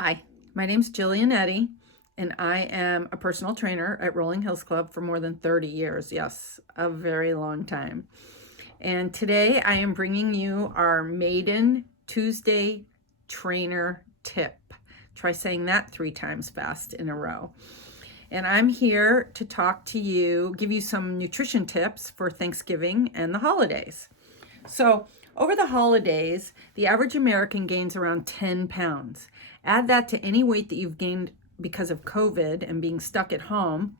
Hi, my name's Jillian Eddy, and I am a personal trainer at Rolling Hills Club for more than 30 years. Yes, a very long time. And today I am bringing you our maiden Tuesday trainer tip. Try saying that 3 times fast in a row. And I'm here to talk to you, give you some nutrition tips for Thanksgiving and the holidays. So, over the holidays, the average American gains around 10 pounds. Add that to any weight that you've gained because of COVID and being stuck at home,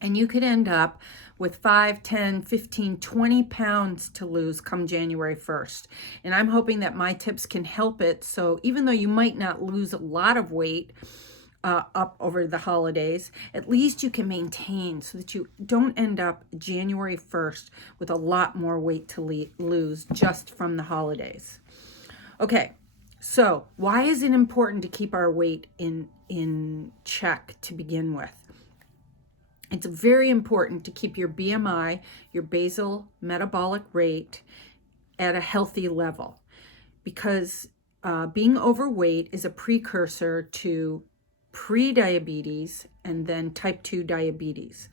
and you could end up with 5, 10, 15, 20 pounds to lose come January 1st. And I'm hoping that my tips can help it. So, even though you might not lose a lot of weight, up over the holidays, at least you can maintain so that you don't end up January 1st with a lot more weight to lose just from the holidays. Okay, so why is it important to keep our weight in check to begin with? It's very important to keep your BMI, your basal metabolic rate, at a healthy level because being overweight is a precursor to pre-diabetes and then type 2 diabetes.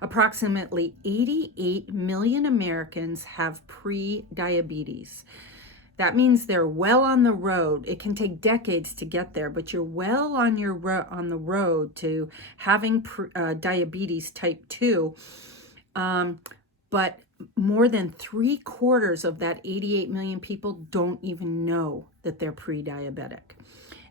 Approximately 88 million Americans have pre-diabetes. That means they're well on the road. It can take decades to get there, but you're well on the road to having diabetes type 2. But more than 3/4 of that 88 million people don't even know that they're pre-diabetic.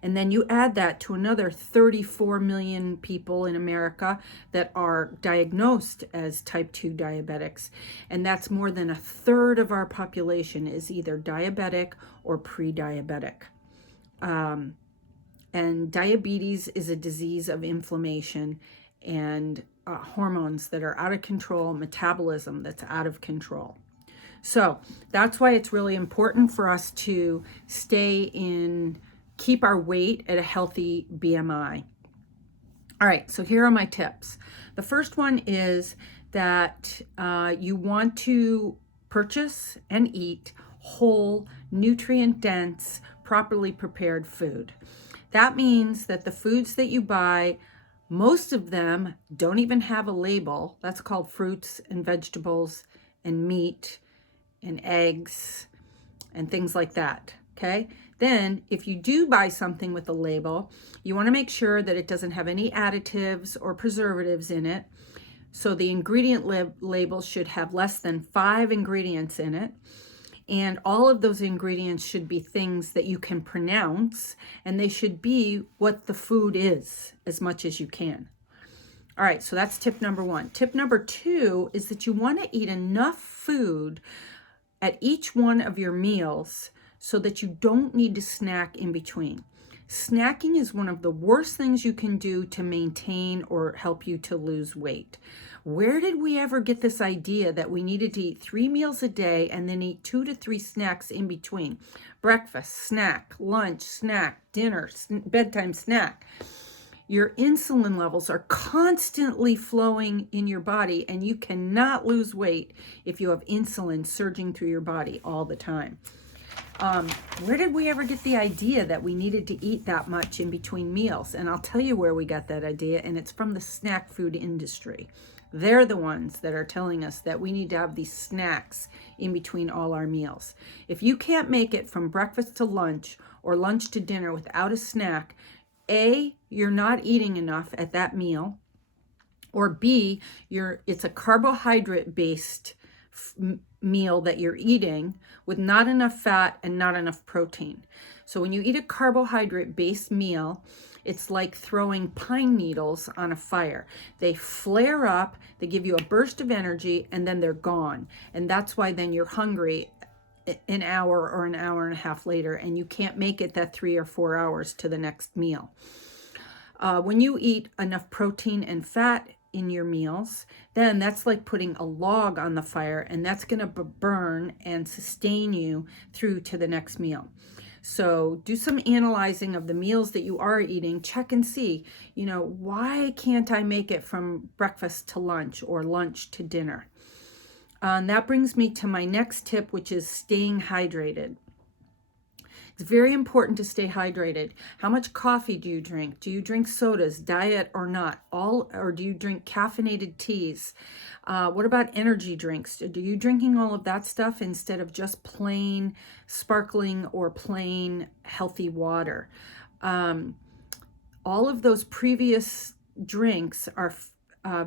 And then you add that to another 34 million people in America that are diagnosed as type 2 diabetics. And that's more than 1/3 of our population is either diabetic or pre-diabetic. And diabetes is a disease of inflammation and hormones that are out of control, metabolism that's out of control. So that's why it's really important for us to keep our weight at a healthy BMI. All right, so here are my tips. The first one is that you want to purchase and eat whole, nutrient-dense, properly prepared food. That means that the foods that you buy, most of them don't even have a label. That's called fruits and vegetables and meat and eggs and things like that, okay? Then, if you do buy something with a label, you want to make sure that it doesn't have any additives or preservatives in it. So the ingredient label should have less than 5 ingredients in it. And all of those ingredients should be things that you can pronounce, and they should be what the food is as much as you can. All right, so that's tip number 1. Tip number 2 is that you want to eat enough food at each one of your meals so that you don't need to snack in between. Snacking is one of the worst things you can do to maintain or help you to lose weight. Where did we ever get this idea that we needed to eat 3 meals a day and then eat 2 to 3 snacks in between? Breakfast, snack, lunch, snack, dinner, bedtime snack. Your insulin levels are constantly flowing in your body, and you cannot lose weight if you have insulin surging through your body all the time. Where did we ever get the idea that we needed to eat that much in between meals? And I'll tell you where we got that idea, and it's from the snack food industry. They're the ones that are telling us that we need to have these snacks in between all our meals. If you can't make it from breakfast to lunch or lunch to dinner without a snack, A, you're not eating enough at that meal, or B, it's a carbohydrate-based meal that you're eating with not enough fat and not enough protein. So when you eat a carbohydrate-based meal, it's like throwing pine needles on a fire. They flare up, they give you a burst of energy, and then they're gone. And that's why then you're hungry an hour or an hour and a half later, and you can't make it that 3 or 4 hours to the next meal. When you eat enough protein and fat in your meals, then that's like putting a log on the fire, and that's going to burn and sustain you through to the next meal. So do some analyzing of the meals that you are eating. Check and see, why can't I make it from breakfast to lunch or lunch to dinner? And that brings me to my next tip, which is staying hydrated. It's very important to stay hydrated. How much coffee do you drink? Do you drink sodas, diet or not? Or do you drink caffeinated teas? What about energy drinks? Do you drinking all of that stuff instead of just plain sparkling or plain healthy water? All of those previous drinks are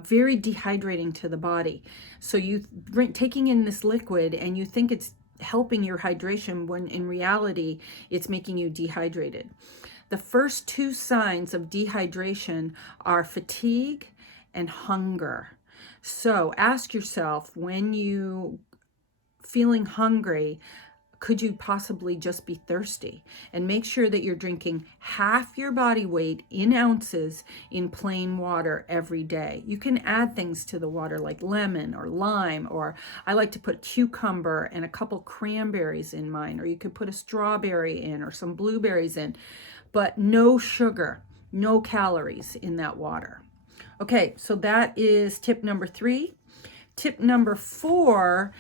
very dehydrating to the body. So you taking in this liquid and you think it's helping your hydration when in reality it's making you dehydrated. The first two signs of dehydration are fatigue and hunger. So ask yourself, when you feeling hungry, could you possibly just be thirsty? And make sure that you're drinking half your body weight in ounces in plain water every day. You can add things to the water like lemon or lime, or I like to put cucumber and a couple cranberries in mine, or you could put a strawberry in or some blueberries in, but no sugar, no calories in that water. Okay, so that is tip number 3. Tip number 4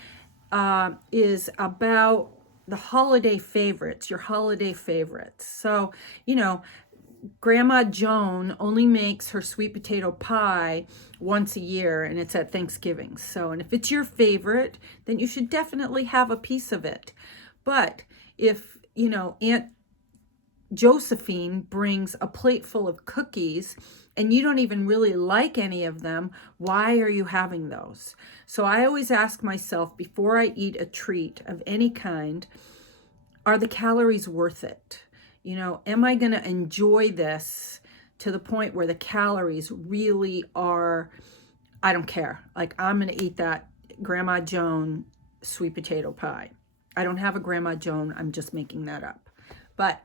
is about the holiday favorites, your holiday favorites. So, Grandma Joan only makes her sweet potato pie once a year, and it's at Thanksgiving. So, and if it's your favorite, then you should definitely have a piece of it. But if, Aunt Josephine brings a plate full of cookies and you don't even really like any of them, why are you having those? So I always ask myself before I eat a treat of any kind, are the calories worth it? Am I going to enjoy this to the point where the calories really are, I don't care. Like, I'm going to eat that Grandma Joan sweet potato pie. I don't have a Grandma Joan. I'm just making that up. But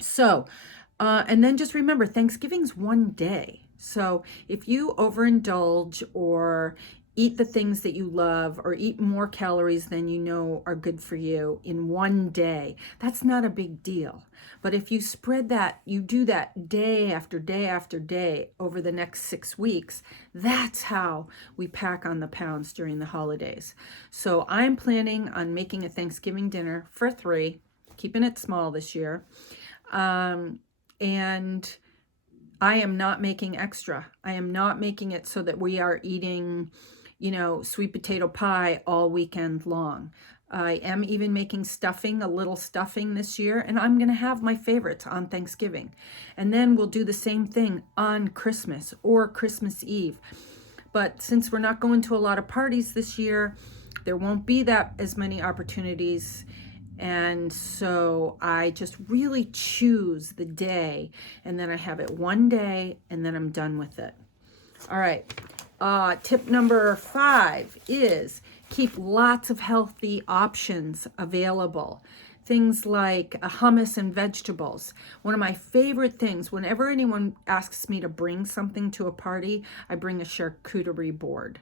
so, and then just remember, Thanksgiving's one day. So if you overindulge or eat the things that you love or eat more calories than you know are good for you in one day, that's not a big deal. But if you spread that, you do that day after day after day over the next 6 weeks, that's how we pack on the pounds during the holidays. So I'm planning on making a Thanksgiving dinner for 3, keeping it small this year. And I am not making extra. I am not making it so that we are eating, sweet potato pie all weekend long. I am even making stuffing, a little stuffing this year, and I'm going to have my favorites on Thanksgiving. And then we'll do the same thing on Christmas or Christmas Eve. But since we're not going to a lot of parties this year, there won't be that as many opportunities. And so I just really choose the day, and then I have it one day, and then I'm done with it. All right. Tip number 5 is keep lots of healthy options available. Things like hummus and vegetables. One of my favorite things, whenever anyone asks me to bring something to a party, I bring a charcuterie board.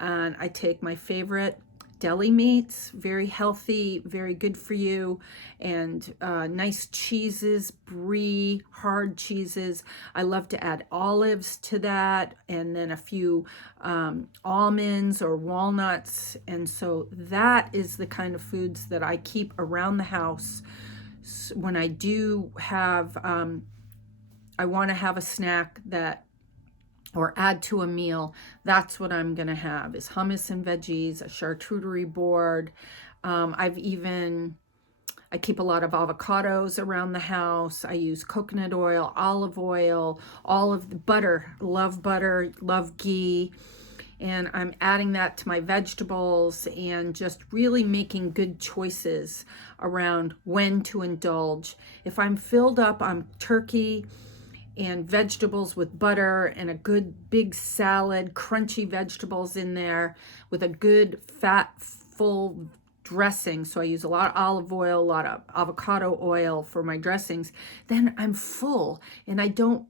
And I take my favorite deli meats, very healthy, very good for you, and nice cheeses, brie, hard cheeses. I love to add olives to that, and then a few almonds or walnuts. And so that is the kind of foods that I keep around the house when I do have, I want to have a snack that or add to a meal. That's what I'm going to have is hummus and veggies, a charcuterie board. I keep a lot of avocados around the house. I use coconut oil, olive oil, all of the butter, love ghee. And I'm adding that to my vegetables and just really making good choices around when to indulge. If I'm filled up on turkey and vegetables with butter and a good big salad, crunchy vegetables in there with a good fat, full dressing. So I use a lot of olive oil, a lot of avocado oil for my dressings. Then I'm full and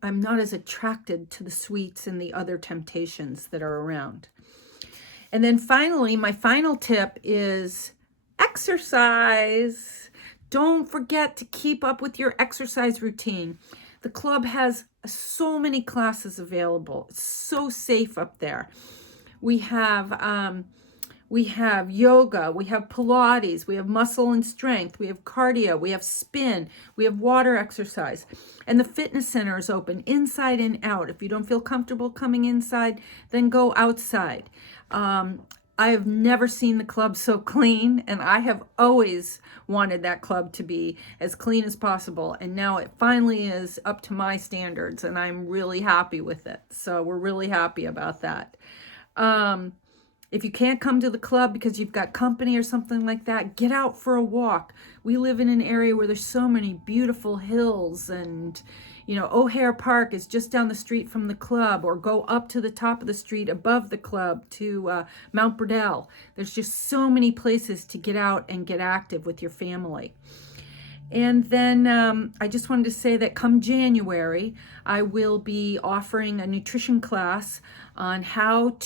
I'm not as attracted to the sweets and the other temptations that are around. And then finally, my final tip is exercise. Don't forget to keep up with your exercise routine. The club has so many classes available. It's so safe up there. We have We have yoga, we have Pilates, we have muscle and strength, we have cardio, we have spin, we have water exercise. And the fitness center is open inside and out. If you don't feel comfortable coming inside, then go outside. I have never seen the club so clean, and I have always wanted that club to be as clean as possible. And now it finally is up to my standards, and I'm really happy with it. So we're really happy about that. If you can't come to the club because you've got company or something like that, get out for a walk. We live in an area where there's so many beautiful hills, and O'Hare Park is just down the street from the club, or go up to the top of the street above the club to Mount Burdell. There's just so many places to get out and get active with your family. And then I just wanted to say that come January, I will be offering a nutrition class on how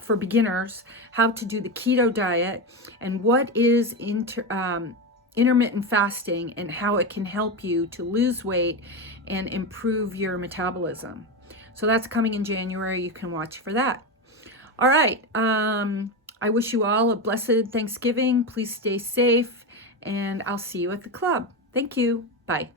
for beginners, how to do the keto diet, and what is intermittent fasting, and how it can help you to lose weight and improve your metabolism. So that's coming in January. You can watch for that. All right. I wish you all a blessed Thanksgiving. Please stay safe, and I'll see you at the club. Thank you. Bye.